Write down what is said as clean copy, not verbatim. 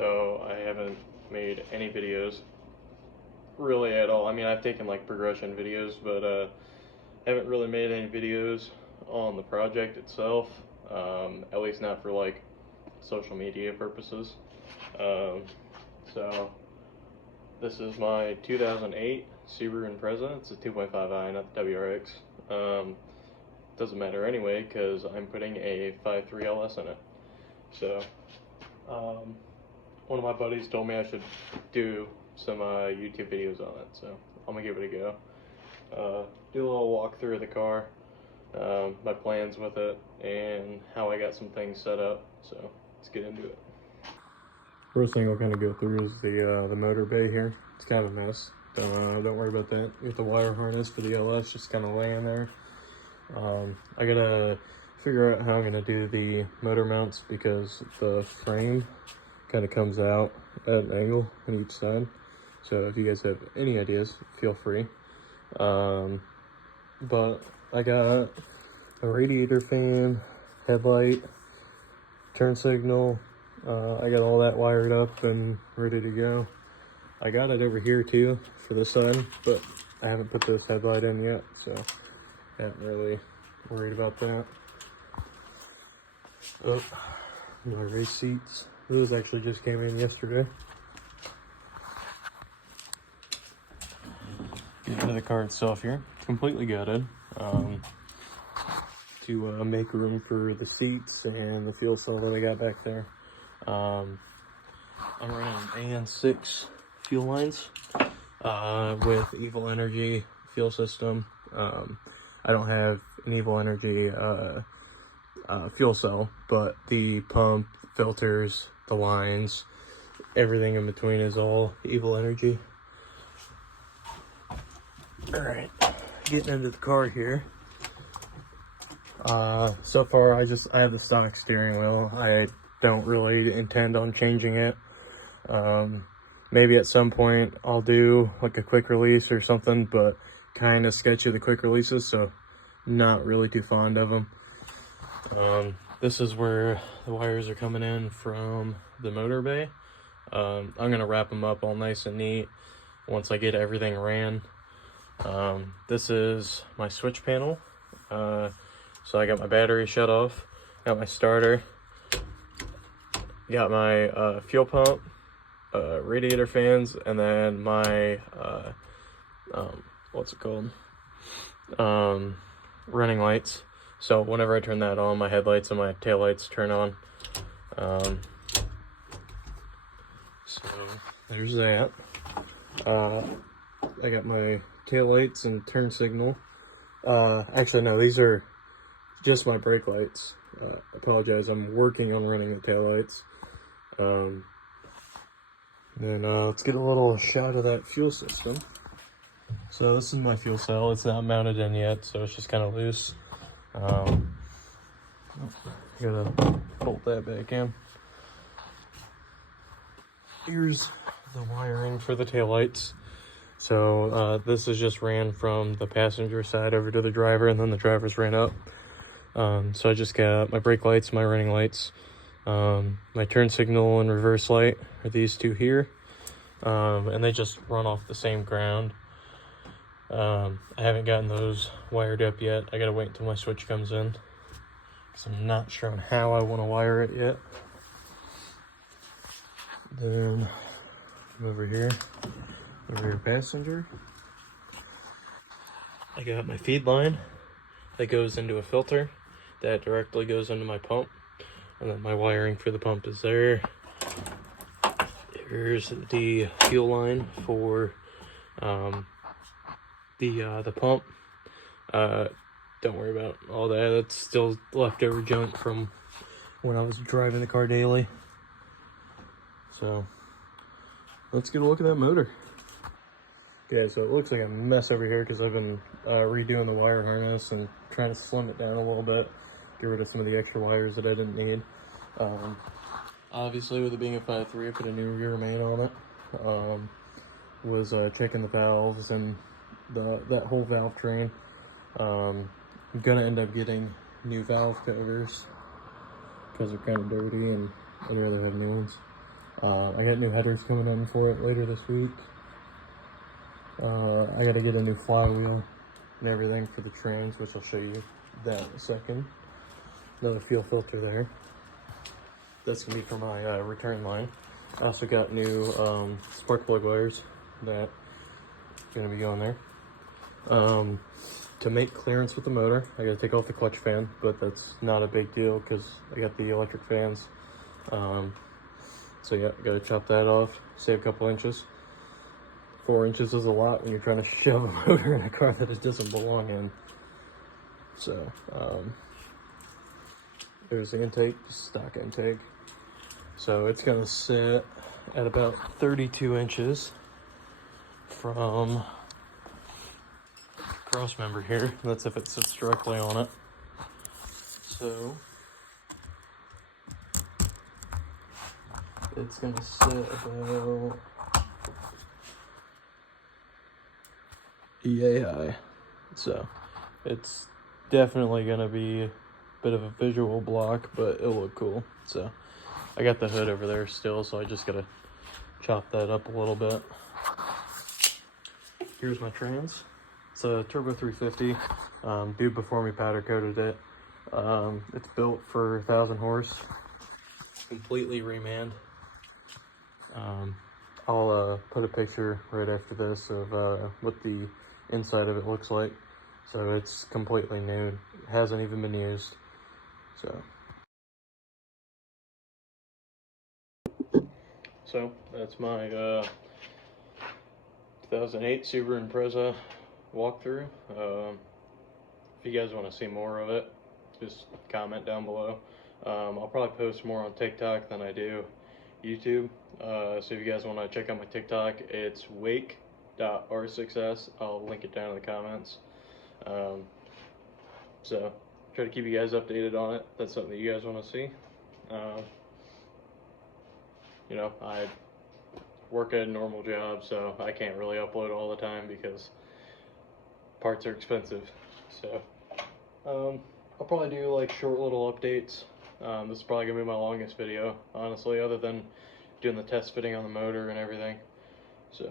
so I haven't made any videos really at all. I mean, I've taken like progression videos, but haven't really made any videos on the project itself, at least not for like social media purposes. So this is my 2008 Subaru Impreza. It's a 2.5i, not the WRX. Doesn't matter anyway because I'm putting a 5.3 LS in it. So one of my buddies told me I should do some YouTube videos on it, so I'm gonna give it a go. Do a little walkthrough of the car, my plans with it, and how I got some things set up. So let's get into it. First thing I'll kind of go through is the motor bay here. It's kind of a mess. Don't worry about that. With the wire harness for the LS just kind of laying there. I gotta figure out how I'm gonna do the motor mounts because the frame kind of comes out at an angle on each side. So if you guys have any ideas, feel free. But I got a radiator fan, headlight, turn signal. I got all that wired up and ready to go. I got it over here too for this side, but I haven't put this headlight in yet, so I haven't really worried about that. Oh, my race seats. Those actually just came in yesterday. Get into the car itself here. It's completely gutted. To make room for the seats and the fuel cell that I got back there. I'm running AN6 fuel lines with Evil Energy fuel system. I don't have an Evil Energy fuel cell, but the pump, filters, the lines, everything in between is all Evil Energy. Alright, getting into the car here. So far I have the stock steering wheel. I don't really intend on changing it. Maybe at some point I'll do like a quick release or something, but kind of sketchy the quick releases, so not really too fond of them. This is where the wires are coming in from the motor bay. I'm gonna wrap them up all nice and neat once I get everything ran. This is my switch panel. So I got my battery shut off, got my starter, got my fuel pump, radiator fans, and then my what's it called? Running lights. So whenever I turn that on, my headlights and my taillights turn on. So there's that. I got my taillights and turn signal. Actually no, these are just my brake lights. Apologize, I'm working on running the taillights. Let's get a little shot of that fuel system. So this is my fuel cell. It's not mounted in yet, so it's just kind of loose. Gotta bolt that back in. Here's the wiring for the taillights. So this is just ran from the passenger side over to the driver, and then the driver's ran up. So I just got my brake lights, my running lights, my turn signal and reverse light are these two here, and they just run off the same ground. I haven't gotten those wired up yet. I gotta wait until my switch comes in because I'm not sure on how I want to wire it yet. Then over here passenger, I got my feed line that goes into a filter that directly goes into my pump, and then my wiring for the pump is there. Here's the fuel line for the pump. Don't worry about all that. That's still leftover junk from when I was driving the car daily. So let's get a look at that motor. Okay, so it looks like a mess over here because I've been redoing the wire harness and trying to slim it down a little bit, get rid of some of the extra wires that I didn't need. Obviously, with it being a 5.3, I put a new rear main on it. Was checking the valves and that whole valve train. I'm gonna end up getting new valve covers because they're kind of dirty and I'd rather have new ones. I got new headers coming in for it later this week. I got to get a new flywheel and everything for the trans, which I'll show you that in a second. Another fuel filter there. That's gonna be for my return line. I also got new spark plug wires that are gonna be going there. To make clearance with the motor, I gotta take off the clutch fan, but that's not a big deal because I got the electric fans. So yeah, gotta chop that off, save a couple inches. 4 inches is a lot when you're trying to shove a motor in a car that it doesn't belong in. So, there's the intake, just stock intake. So it's gonna sit at about 32 inches from cross member here. That's if it sits directly on it. So it's gonna sit about EA high. So it's definitely gonna be a bit of a visual block, but it'll look cool. So I got the hood over there still, so I just gotta chop that up a little bit. Here's my trans. It's a Turbo 350. Dude before me powder coated it. It's built for 1,000 horse. Completely remanned. I'll put a picture right after this of what the inside of it looks like. So it's completely new. It hasn't even been used. So that's my 2008 Subaru Impreza walkthrough. If you guys want to see more of it, just comment down below. I'll probably post more on TikTok than I do YouTube. So if you guys want to check out my TikTok, it's wake.r6s. I'll link it down in the comments. So try to keep you guys updated on it. That's something that you guys want to see. You know, I work at a normal job, so I can't really upload all the time because parts are expensive. So I'll probably do like short little updates. This is probably gonna be my longest video, honestly, other than doing the test fitting on the motor and everything. So